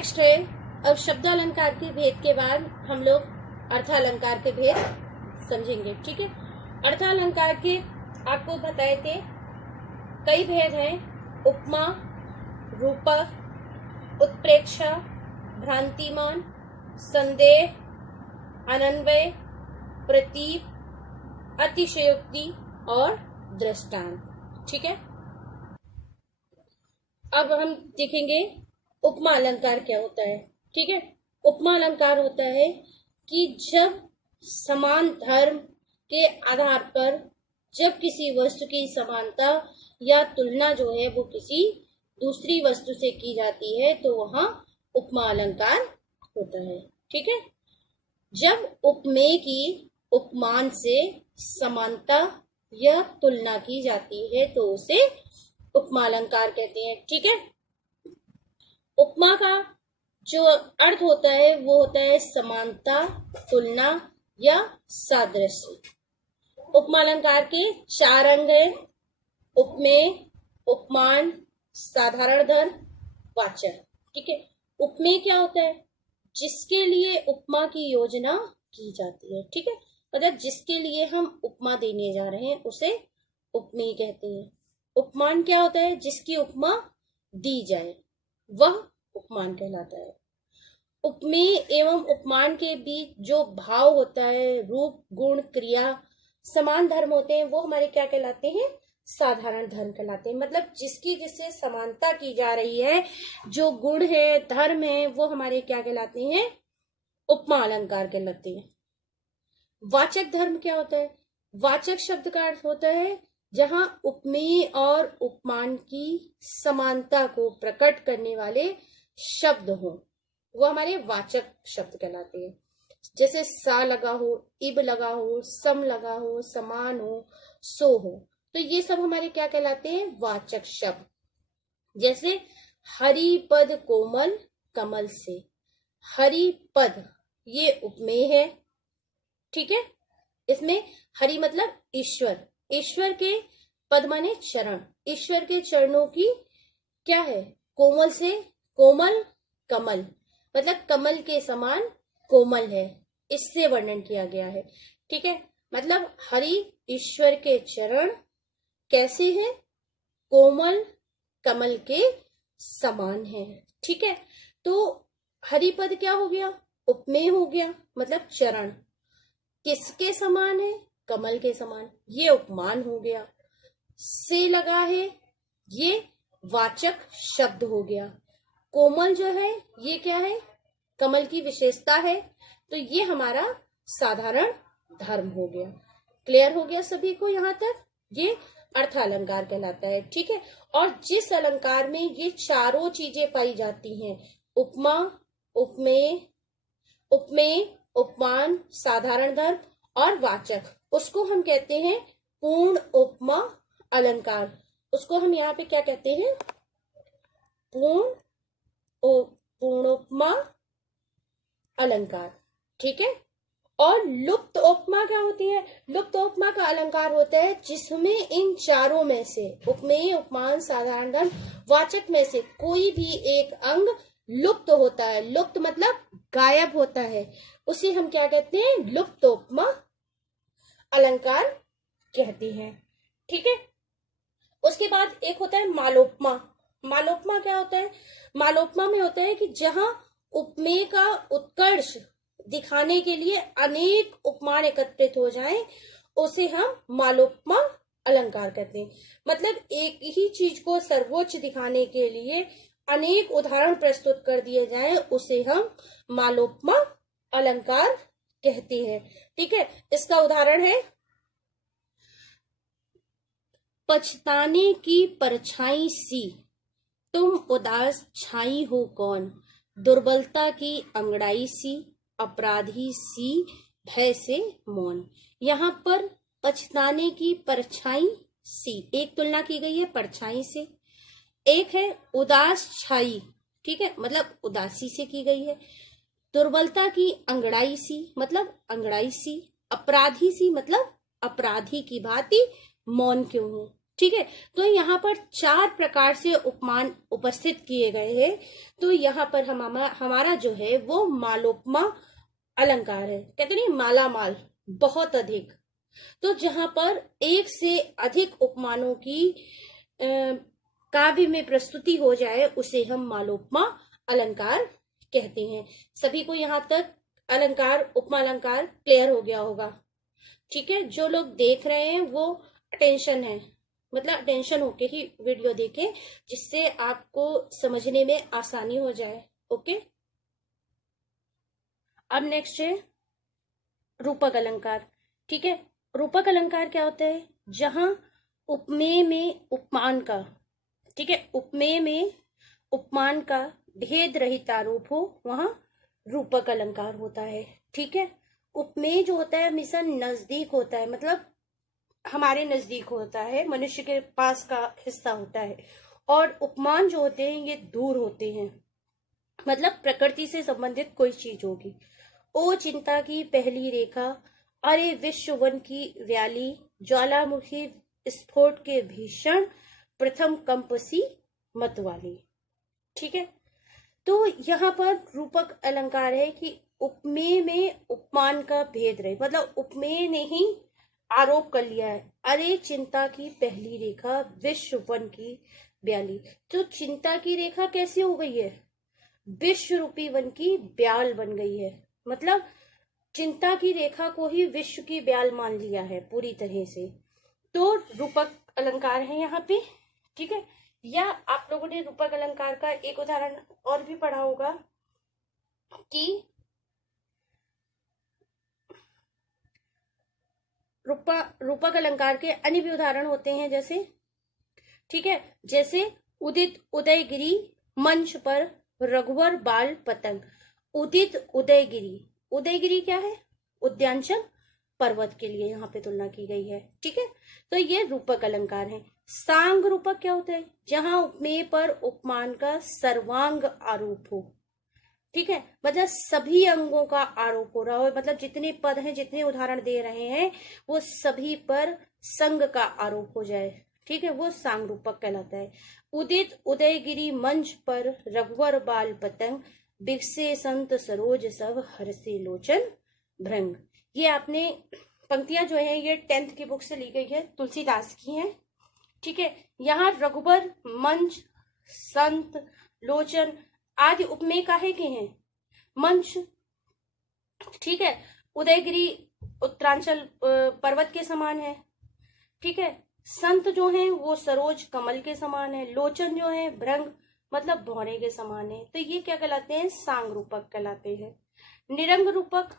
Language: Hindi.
नेक्स्ट है, अब शब्दालंकार के भेद के बाद हम लोग अर्थालंकार के भेद समझेंगे। ठीक है, अर्थालंकार के आपको बताए थे कई भेद हैं, उपमा, रूपक, उत्प्रेक्षा, भ्रांतिमान, संदेह, अनन्वय, प्रतीक, अतिशयोक्ति और दृष्टांत। ठीक है, अब हम देखेंगे उपमा अलंकार क्या होता है। ठीक है, उपमा अलंकार होता है कि जब समान धर्म के आधार पर जब किसी वस्तु की समानता या तुलना जो है वो किसी दूसरी वस्तु से की जाती है तो वहां उपमा अलंकार होता है। ठीक है, जब उपमेय की उपमान से समानता या तुलना की जाती है तो उसे उपमा अलंकार कहते हैं। ठीक है, उपमा का जो अर्थ होता है वो होता है समानता, तुलना या सादृश्य। उपमा अलंकार के 4 अंग हैं, उपमेय, उपमान, साधारण धर्म, वाचक। ठीक है, उपमेय क्या होता है? जिसके लिए उपमा की योजना की जाती है। ठीक है, मतलब जिसके लिए हम उपमा देने जा रहे हैं उसे उपमेय कहते हैं। उपमान क्या होता है? जिसकी उपमा दी जाए वह उपमान कहलाता है। उपमेय एवं उपमान के बीच जो भाव होता है, रूप, गुण, क्रिया, समान धर्म होते हैं, वो हमारे क्या कहलाते हैं? साधारण धर्म कहलाते हैं। मतलब जिसकी जिससे समानता की जा रही है, जो गुण है, धर्म है, वो हमारे क्या कहलाते हैं? उपमा अलंकार कहलाते हैं। वाचक धर्म क्या होता है? वाचक शब्द का अर्थ होता है जहां उपमेय और उपमान की समानता को प्रकट करने वाले शब्द हो, वो हमारे वाचक शब्द कहलाते हैं। जैसे सा लगा हो, इब लगा हो, सम लगा हो, समान हो, सो हो, तो ये सब हमारे क्या कहलाते हैं? वाचक शब्द। जैसे हरि पद कोमल कमल से, हरि पद ये उपमेय है। ठीक है, इसमें हरि मतलब ईश्वर, ईश्वर के पद माने चरण, ईश्वर के चरणों की क्या है? कोमल से, कोमल कमल मतलब कमल के समान कोमल है, इससे वर्णन किया गया है। ठीक है, मतलब हरि ईश्वर के चरण कैसे हैं? कोमल कमल के समान है। ठीक है, तो हरिपद क्या हो गया? उपमेय हो गया, मतलब चरण किसके समान है? कमल के समान, ये उपमान हो गया। से लगा है, ये वाचक शब्द हो गया। कोमल जो है ये क्या है? कमल की विशेषता है, तो ये हमारा साधारण धर्म हो गया। क्लियर हो गया सभी को यहाँ तक? ये अर्थ अलंकार कहलाता है। ठीक है, और जिस अलंकार में ये चारों चीजें पाई जाती हैं, उपमा, उपमेय, उपमेय, उपमान, साधारण धर्म और वाचक, उसको हम कहते हैं पूर्ण उपमा अलंकार। उसको हम यहाँ पे क्या कहते हैं? पूर्ण उपमा अलंकार। ठीक है, और लुप्त उपमा क्या होती है? लुप्त उपमा का अलंकार होता है जिसमें इन चारों में से, उपमेय, उपमान, साधारण धर्म, वाचक में से कोई भी एक अंग लुप्त होता है। लुप्त मतलब गायब होता है, उसे हम क्या कहते हैं? लुप्त उपमा अलंकार कहते हैं। ठीक है, उसके बाद एक होता है मालोपमा। मालोपमा क्या होता है? मालोपमा में होता है कि जहां उपमेय का उत्कर्ष दिखाने के लिए अनेक उपमान एकत्रित हो जाएं, उसे हम मालोपमा अलंकार कहते हैं। मतलब एक ही चीज को सर्वोच्च दिखाने के लिए अनेक उदाहरण प्रस्तुत कर दिए जाएं, उसे हम मालोपमा अलंकार कहते हैं। ठीक है, इसका उदाहरण है पछताने की परछाई सी, तुम उदास छाई हो कौन, दुर्बलता की अंगड़ाई सी, अपराधी सी भय से मौन। यहाँ पर पछताने की परछाई सी, एक तुलना की गई है परछाई से। एक है उदास छाई, ठीक है, मतलब उदासी से की गई है। दुर्बलता की अंगड़ाई सी मतलब अंगड़ाई सी। अपराधी सी मतलब अपराधी की भांति मौन क्यों हो। ठीक है। तो यहाँ पर 4 प्रकार से उपमान उपस्थित किए गए हैं। तो यहाँ पर हमारा जो है वो मालोपमा अलंकार है। कहते नहीं माला माल, बहुत अधिक। तो जहां पर एक से अधिक उपमानों की काव्य में प्रस्तुति हो जाए उसे हम मालोपमा अलंकार कहते हैं। सभी को यहाँ तक अलंकार, उपमा अलंकार क्लियर हो गया होगा। ठीक है, जो लोग देख रहे हैं वो अटेंशन है, मतलब अटेंशन होके ही वीडियो देखें, जिससे आपको समझने में आसानी हो जाए। ओके, अब नेक्स्ट है रूपक अलंकार। ठीक है, रूपक अलंकार क्या होता है? जहां उपमेय में उपमान का, ठीक है, उपमेय में उपमान का भेद रहित आरोप हो, वहां रूपक अलंकार होता है। ठीक है, उपमेय जो होता है हमेशा नजदीक होता है, मतलब हमारे नजदीक होता है, मनुष्य के पास का हिस्सा होता है। और उपमान जो होते हैं ये दूर होते हैं, मतलब प्रकृति से संबंधित कोई चीज होगी। ओ चिंता की पहली रेखा, अरे विश्व वन की व्याली, ज्वालामुखी स्फोट के भीषण, प्रथम कंपसी मतवाली। ठीक है, तो यहाँ पर रूपक अलंकार है कि उपमेय में उपमान का भेद रहे, मतलब उपमेय ने ही आरोप कर लिया है। अरे चिंता की पहली रेखा, विश्व वन की ब्याली। तो चिंता की रेखा कैसी हो गई है? विश्व रूपी वन की ब्याल बन गई है, मतलब चिंता की रेखा को ही विश्व की ब्याल मान लिया है पूरी तरह से। तो रूपक अलंकार है यहाँ पे। ठीक है, या आप लोगों ने रूपक अलंकार का एक उदाहरण और भी पढ़ा होगा कि रूपक अलंकार के अन्य भी उदाहरण होते हैं, जैसे, ठीक है, जैसे उदित उदयगिरी मंच पर रघुवर बाल पतंग। उदित उदयगिरी, उदयगिरी क्या है? उद्यांचल पर्वत के लिए यहाँ पे तुलना की गई है। ठीक है, तो ये रूपक अलंकार है। सांग रूपक क्या होता है? जहां उपमेय पर उपमान का सर्वांग आरोप हो। ठीक है, मतलब सभी अंगों का आरोप हो रहा हो, मतलब जितने पद हैं, जितने उदाहरण दे रहे हैं, वो सभी पर संग का आरोप हो जाए। ठीक है, वो सांग रूपक कहलाता है। उदित उदयगिरी मंच पर रघुवर बाल पतंग, बिगसे संत सरोज सब, हरसे लोचन भृंग। ये आपने पंक्तियां जो है ये 10th की बुक से ली गई है, तुलसीदास की हैं। ठीक है, यहाँ रघुबर, मंच, संत, लोचन आदि उपमेय काहे के हैं? मंच, ठीक है, उदयगिरी उत्तरांचल पर्वत के समान है। ठीक है, संत जो हैं वो सरोज कमल के समान है। लोचन जो है भृंग, मतलब भौरे के समान है। तो ये क्या कहलाते हैं? सांग रूपक कहलाते हैं। निरंग रूपक